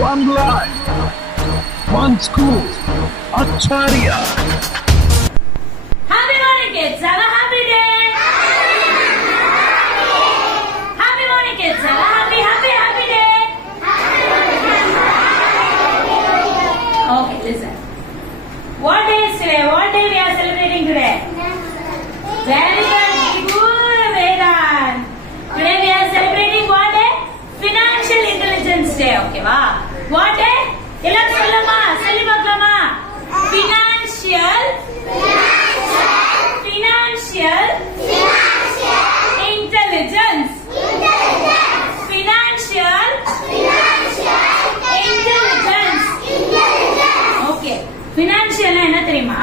one life, one school, Acharya. Happy morning, kids. Have a happy day. Happy morning, kids. Have a happy day. Okay, listen. What day is today? What day we are celebrating today? Very good, Vedan. Today we are celebrating what day? Financial Intelligence Day. Okay, wow. What day? Ella sollama, solli paakalaama. Financial Intelligence. Financial Intelligence. Okay. Financial na enna theriyuma?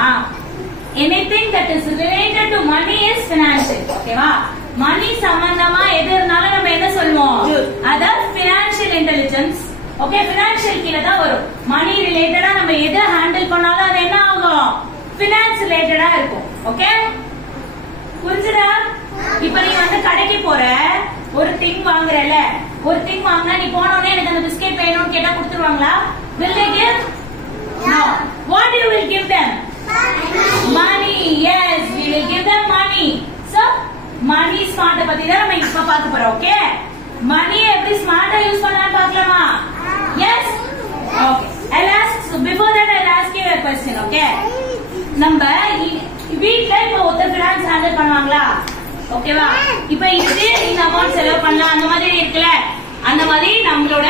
Anything that is related to money is financial. Okay va? Money சம்பந்தமா எது இருந்தாலும் நம்ம என்ன சொல்லுவோம்? அத financial intelligence. Okay, financial கீழ தான் வரும். Money ரிலேட்டடா நம்ம எதை ஹேண்டில் பண்ணாலும் அது என்ன ஆகும்? Finance ரிலேட்டடா இருக்கும். Okay? புரிஞ்சுதா? இப்போ நீ வந்து கடைக்கு போற, ஒரு திங் வாங்குறல, ஒரு திங் வாங்குனா நீ போனோனே எனக்கு அந்த பிஸ்கட் வேணும்னு கேட்டா கொடுத்துருவாங்களா? Will they give? No. What you will give them? Money. Yes, we will give them money. So, money smart பத்தி தான் நம்ம இப்ப பார்க்க போறோம். Okay? Money எப்படி ஸ்மார்ட்டா யூஸ் பண்ணலாம் பார்க்கலாமா? Yes? Okay. I'll ask, so before that I'll ask you a question. Okay? நம்ம வீட்ல இப்ப ஒருத்தர் finance handle பண்ணுவாங்களா? ஓகேவா? இப்ப இது இந்த அமௌண்ட் செலவு பண்ணலாம் அந்த மாதிரி இருக்குல, அந்த மாதிரி நம்மளோட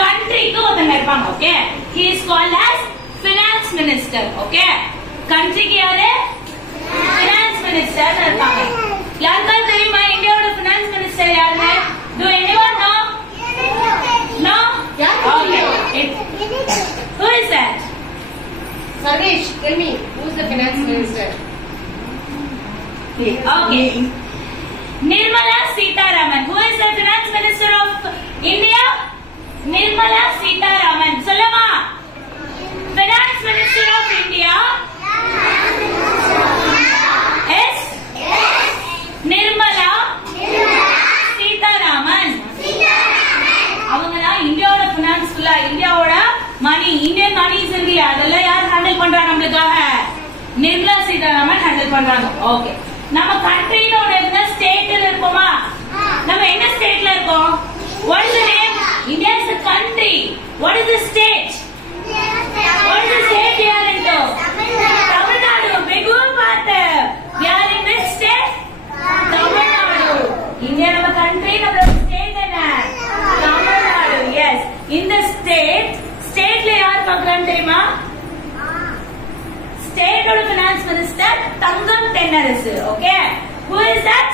கண்ட்ரிக்கு ஒருத்தங்க இருப்பாங்க. Okay? He is called as finance minister. Okay? கண்ட்ரிக்கு யாரு? finance minister இருப்பாங்க. யாருக்காவது தெரியுமா இந்தியாவோட finance minister யாருன்னு? Do anyone know? No? Okay. Who is that? Sarvesh, tell me, who is the finance minister? Okay. Nirmala Sitharaman. Who is the finance minister of India? Nirmala Sitharaman. Sollama. Finance minister of India. Yes. Nirmala Sitharaman. அவங்கனா இந்தியாவோட finance full இந்தியாவோட money, Indian money இருக்கு அதெல்லாம் யார் ஹேண்டில் பண்றாங்க நமக்காக? நிர்மலா சீதாராமன் ஹேண்டில் பண்றாங்க. ஓகே. நம்ம கண்ட்ரியோட என்ன ஸ்டேட்ல இருக்கோமா? நம்ம என்ன ஸ்டேட்ல இருக்கோம்? What is the name? India is a country. What is the state? What is the state we are into? Tamil Nadu. Big part. We are in which state? Tamil Nadu. India நம்ம country, நம்ம state என்ன? Tamil Nadu. Yes. In the stateல யார் பார்க்கறான்னு தெரியுமா? ஸ்டேட்டோட finance minister Thangam Thennarasu. Okay? Who is that?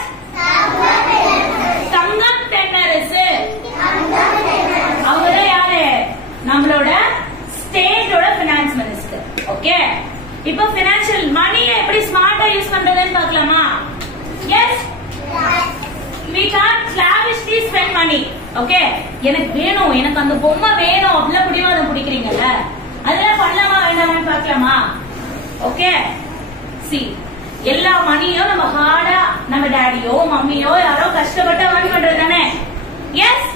Thangam தென்னரசு. அவரே யாரு? நம்மளோட ஸ்டேட்டோட finance minister. ஓகே? இப்போ financial money எப்படி ஸ்மார்ட்டா யூஸ் பண்றதுன்னு பார்க்கலாமா? Yes? We can't lavishly spend money. Okay? எனக்கு வேணும், எனக்கு அந்த பொம்மை வேணும் அப்படில பிடிவாதம் பிடிக்கிறீங்கல்ல, அதெல்லாம் பண்ணலாமா வேண்டாமான்னு பார்க்கலாமா? ஓகே? see, எல்லா மணியும் நம்ம ஹார்டா நம்ம டாடியோ மம்மியோ யாரோ கஷ்டப்பட்டு earn பண்றது தானே? எஸ்?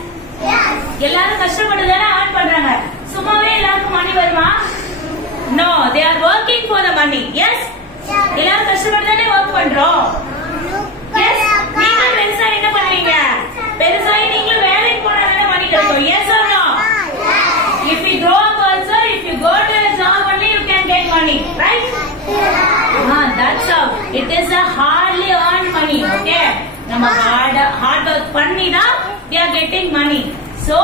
எல்லாரும் கஷ்டப்பட்டு தானே earn பண்றாங்க. சும்மாவே எல்லாருக்கும் மணி வருமா? No, they are working for the money. yes? எல்லாரும் கஷ்டப்பட்டு தானே work பண்றோம். yes? நீங்க பெருசா என்ன பண்ணுவீங்க? பெருசா நீங்களும் வேலைக்கு போனா தானே மணி கிடைக்கும். yes or no? if you grow up also, if you go to a job only you can get money, right? That's how it is a hardly earned money. Okay? நம்ம hard work பண்ணி தான் we are getting money. So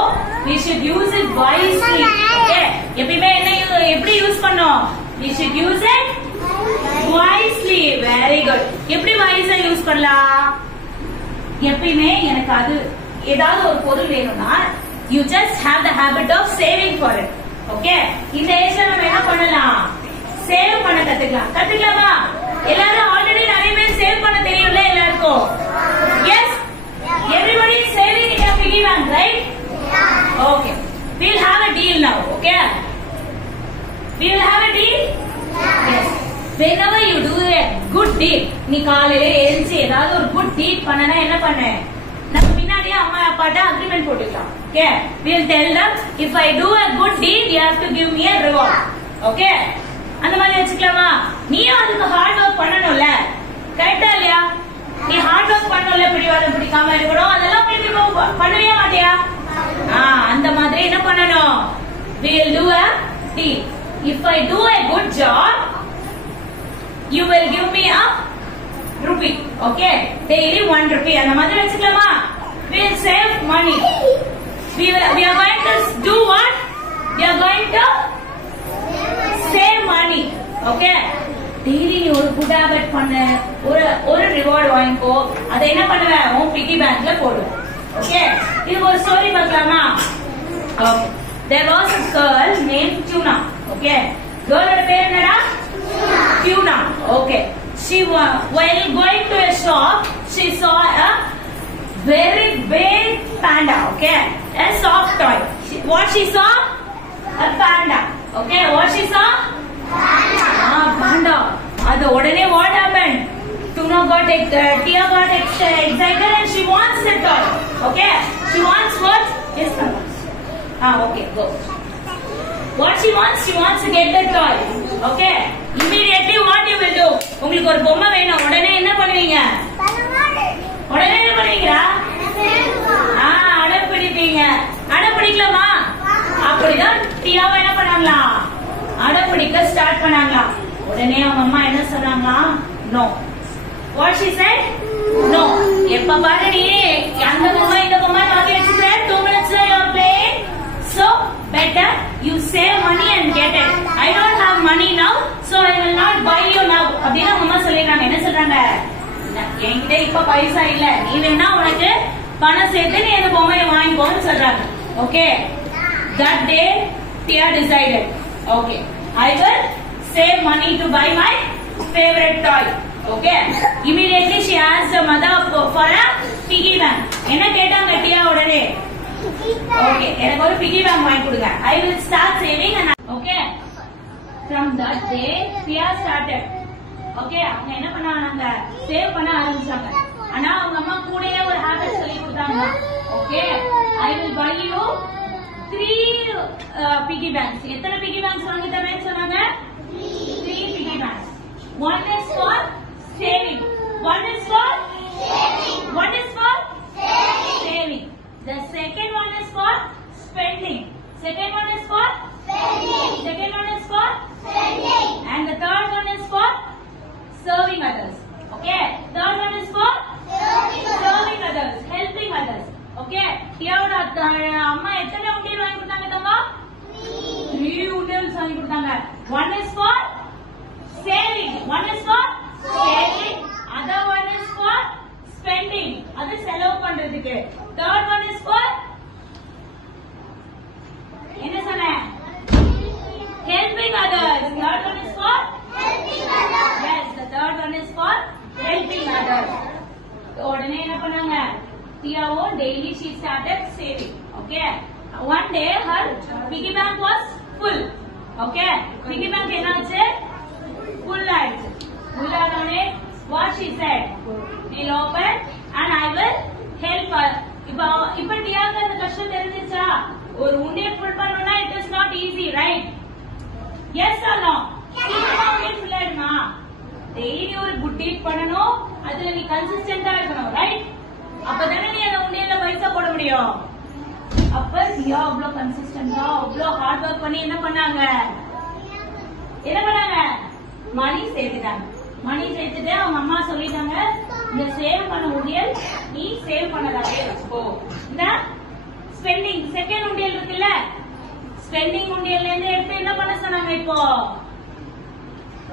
we should use it wisely. Okay? எப்பவுமே என்ன எப்படி யூஸ் பண்ணோம்? we should use it wisely. very good. எப்படி wisely use பண்ணலாம்? எப்பவுமே எனக்கு அது ஏதாவது ஒரு பொருள் வேணும்னா you just have the habit of saving for it. Okay? இந்த ஏஜ்ல நம்ம என்ன பண்ணலாம்? சேவ் பண்ண கத்துக்கலாமா? எல்லாரும் ஆல்ரெடி நிறைய பேர் சேவ் பண்ண தெரியும்ல எல்லாருக்கும்? yes? everybody is saving in a piggy bank, right? okay, we'll have a deal now. Okay? we will have a deal. yes, whenever you do a good deed, நீ காலையில எழுந்து ஏதாவது ஒரு good deed பண்ணனா என்ன பண்ண? நம்ம பின்னாடியே அம்மா அப்பாட்ட அக்ரிமெண்ட் போட்டுக்கலாம். Okay, we'll tell them if I do a good deed you have to give me a reward. Okay, அந்த மாதிரி வெச்சுக்கலாமா? நீயும் அதுக்கு ஹார்ட் வர்க் பண்ணணும்ல, கரெக்ட்டா இல்லையா? நீ ஹார்ட் வர்க் பண்ணணும்ல, பிடிவாதம் பிடிக்காம இருக்கணும், அதெல்லாம் பண்ணவே மாட்டியா? அந்த மாதிரி என்ன பண்ணணும்? We'll do a deed. If I do a good job you will give me a rupee. Okay, daily 1 rupee. அந்த மாதிரி வெச்சுக்கலாமா? We'll save money. We are going to do what? We are going to save money. Okay, daily நீ ஒரு good habit பண்ணு, ஒரு reward வாங்கிக்கோ, அதை என்ன பண்ணுவ? உன் piggy bankல போடு. Okay, இது ஒரு story பார்க்கலாமா? Okay, there was a girl named Tuna. Okay, girl ஓட பேர் என்னடா? Tuna. Okay, she while going to a shop she saw a very big panda. Okay, a soft toy. What she saw? A panda. Okay, what she saw? Panda. Adu odane what happened? Tuna got Tia got excited and she wants the toy. Okay, she wants what? Yes, ma'am. Okay, go. What she wants to get the toy. Okay, immediately what you will do? உங்களுக்கு ஒரு பொம்மை வேணும், உடனே என்ன பண்ணுவீங்க? உடனே என்ன பண்ணுவீங்களா? அடம் பிடிப்பீங்க. அடம் பிடிக்கலாமா? அப்படிதான் டியாவை என்ன பண்ணாங்களா? அடம் பிடிக்க ஸ்டார்ட் பண்ணாங்களா? உடனே அவங்க அம்மா என்ன சொன்னாங்களா? No. What she said? No. எப்ப பாரு நீ அந்த பொம்மை இந்த பொம்மை வாங்கி வச்சிருக்க, 2 minutes you are playing. So better you save money and get it. I don't have money now, so I will not buy you now. அப்படினா அம்மா சொல்லிருக்காங்க. என்ன சொல்றாங்க? என்கிட்ட இப்ப பைசா இல்ல, நீ வேணா உனக்கு பணம் சேர்த்து நீ அந்த பொம்மையை வாங்கிக்கோன்னு சொல்றாங்க. Okay, that day Tia decided, okay, I will save money to buy my favorite toy. Okay, immediately she asked the mother for a piggy bank. என்ன கேட்டாங்க Tia உடனே? Okay, எனக்கு ஒரு piggy bank வாங்கி கொடுங்க. I will start saving and okay, from that day Tia started. Okay, அவங்க என்ன பண்ணாங்க? சேவ் பண்ண ஆரம்பிச்சாங்க. ஆனா அவங்க அம்மா கூடயே ஒரு ஹாபிட் சொல்லி கொடுத்தாங்க. Okay, I will buy you 3 piggy banks. எத்தனை piggy banks வாங்கி தரேன்னு சொன்னாங்க? 3 piggy banks. One is for saving. One is for saving. The second one is for spending. Second one is for second one is for and the third one is for serving others. Okay, third one is for serving others, helping others. Okay, டியாவோட அம்மா எத்தனை உண்டியல் வாங்கி கொடுத்தாங்க தம்மா? 3 உண்டியல் வாங்கி கொடுத்தாங்க. One is for saving, one is for saving, other one is for spending, அது செலவு பண்றதுக்கு. Third one is for என்ன சொன்னேன்? Helping others. Third one is for helping others. Yes, the third one is for helping others. உடனே என்ன பண்ணாங்க? Tiawo daily she started saving. Okay, one day her piggy bank was full. Okay, piggy bank என்னாச்சு? Full ஆயிடுச்சு. full ஆனோனே what she said? We'll open and I will help her. இப்ப டியாக்கு அந்த கஷ்டம் தெரிஞ்சிச்சா? ஒரு உண்டியல் ஃபுல் பண்ணனும்னா it is not easy, right? Yes or no? உண்டியல் ஃபுல் ஆயிடுமா? டெய்லி ஒரு குட் டீட் பண்ணணும், அதுல நீ கன்சிஸ்டன்டா இருக்கணும், ரைட்? அப்பதானே நீ அந்த உண்டியல்ல பைசா போட முடியும். அப்ப தியா அவ்வளோ கன்சிஸ்டன்டா அவ்வளோ ஹார்ட் ஒர்க் பண்ணி என்ன பண்ணாங்க? மணி சேர்த்துட்டாங்க. மணி சேர்த்துட்டு அவங்க அம்மா சொல்லிட்டாங்க, இந்த சேவ் பண்ண உண்டியல் நீ சேவ் பண்ணதாவே வச்சுக்கோ. இந்த ஸ்பெண்டிங் செகண்ட் உண்டியல் இருக்குல்ல, ஸ்பெண்டிங் உண்டியல்ல இருந்து எடுத்து என்ன பண்ண சொன்னாங்க? இப்போ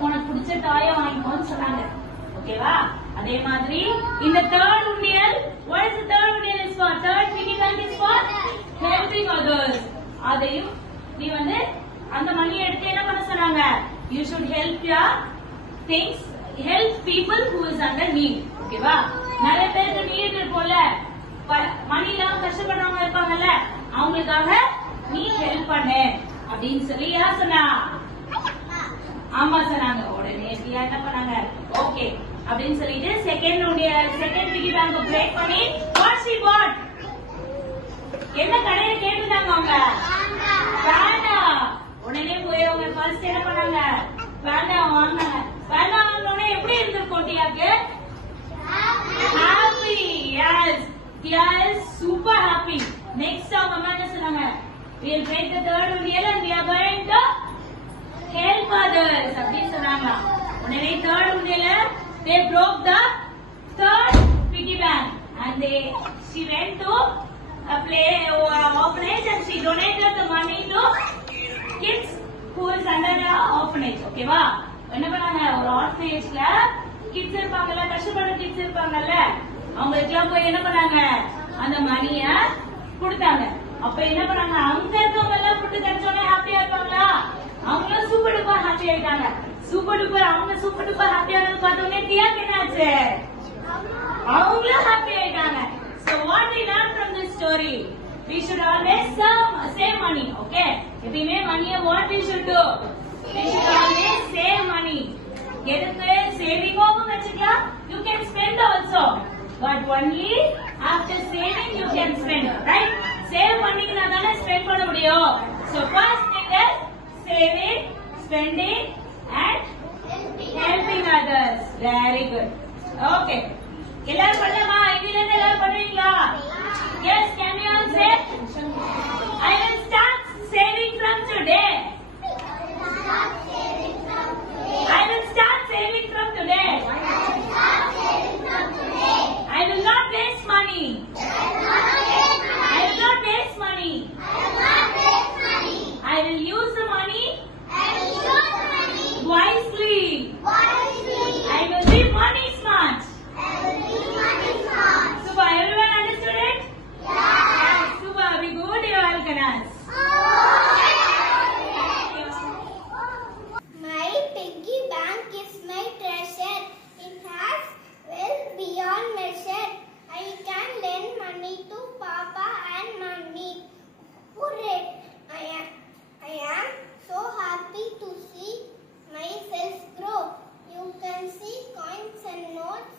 உனக்கு பிடிச்ச டாய வாங்கிக்கோன்னு சொன்னாங்க. ஓகேவா? அதே மாதிரி இந்த தேர்ட் உண்டியல், what is the third உண்டியல் is for? Third piggy bank is for helping others. அதையும் நீ வந்து அந்த மணியை எடுத்து என்ன பண்ண சொன்னாங்க? You should help your things, help people who is under need. ஓகேவா? நிறைய பேருக்கு நீட் இருக்கும்ல, மணி இல்லாம கஷ்டப்படுறவங்க இருப்பாங்கல்ல, அவங்களுக்காக நீ ஹெல்ப் பண்ணு அப்படின்னு சொல்லி யார் சொன்னா? அம்மா சொன்னாங்க. உடனே என்ன பண்ணாங்க? ஓகே அப்படின்னு சொல்லிட்டு செகண்ட் பிகி பேங்க் பிரேக் பண்ணி what she bought? என்ன கடையில கேட்டுட்டாங்க அவங்க? வேண்டாம். உடனே போய் அவங்க ஃபர்ஸ்ட் என்ன பண்ணாங்க? வேண்டாம் வாங்கினாங்க. வேண்டாம் வாங்கினோடனே எப்படி இருந்திருக்கும் டியாக்கு? Happy. Yes, Dia is super happy. Next அவங்க அம்மா என்ன சொன்னாங்க? we'll break the third wheel and we are going to help others அப்படி சொன்னாங்க. உடனே third wheel they broke the third piggy bank and she went to a play orphanage and she donated the money to kids who is under the orphanage. ஓகேவா? என்ன பண்ணாங்க? ஒரு ஆர்ஃபனேஜ்ல கிட்ஸ் இருப்பாங்கல்ல, கஷ்டப்படுற கிட்ஸ் இருப்பாங்கல்ல, அவங்களுக்குலாம் போய் என்ன பண்ணாங்க? அந்த மணிய கொடுத்தாங்க. அப்ப என்ன பண்ணாங்க? அங்க இருக்கவங்க எல்லாம் ஃபுட் கிடைச்சோடனே ஹாப்பியா இருப்பாங்களா? அவங்களும் சூப்பர் டூப்பர் ஹாப்பி ஆயிட்டாங்க. சூப்பர் டூப்பர் அவங்க சூப்பர் டூப்பர் ஹாப்பி ஆனது பார்த்தோன்னே டியாக்கு என்னாச்சு? அவங்களும் ஹாப்பி ஆயிட்டாங்க. So what we learn from this story? We should always save money. Okay? எப்பயுமே மணியை what we should do? We should always save money. எதுக்கு சேவிங்கும் வச்சுக்கலாம், you can spend also. But only after saving you can spend. Right? Save பண்ணீங்கன்னா தானே spend பண்ண முடியும். So first thing is saving, spending and helping others. Very good. Okay. எல்லாரும் பண்ணலாமா? இன்னில இருந்து எல்லாரும் பண்ணுவீங்களா? Yes, can you all say? I will start saving from today. I will start saving from today. I will not waste money. I will not waste money. I will use the money wisely. I will be money smart. Super, everyone understood it? Yes. Super, be good, you all can ask. My piggy bank is my treasure. It has wealth beyond measure. I can lend money to Papa and Mommy. Hooray! I am so happy to see myself grow. You can see coins and notes.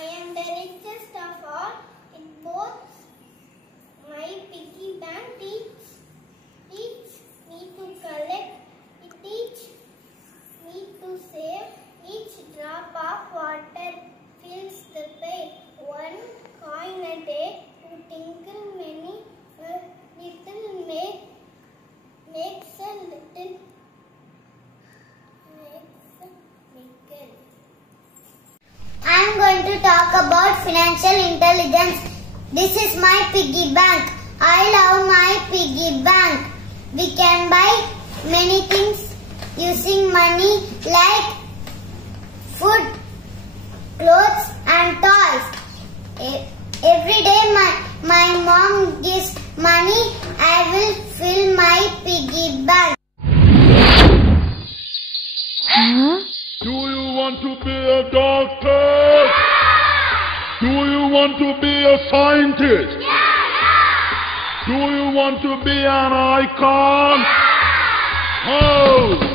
I am the richest of all. It boasts. My piggy bank teach me to collect. It teach me to save. Each drop of water fills the pail. One coin a day to tinkle many little makes a little bigger. I am going to talk about financial intelligence. This is my piggy bank. I love my piggy bank. We can buy many things using money like food, clothes and toys. Every day my mom gives money. I will fill my piggy bank. Do you want to be a doctor? Do you want to be a scientist? Do you want to be an icon? Oh!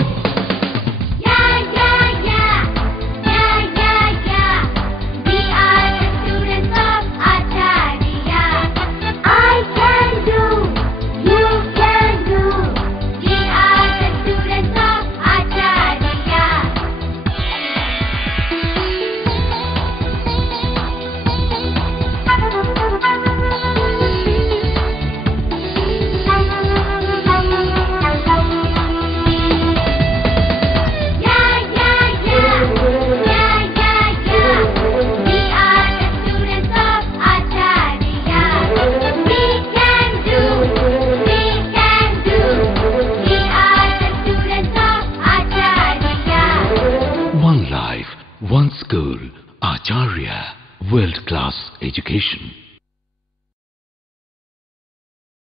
We are the students of Acharya. I can do, you can do. We are the students of Acharya. One life, one school, Acharya, world-class education.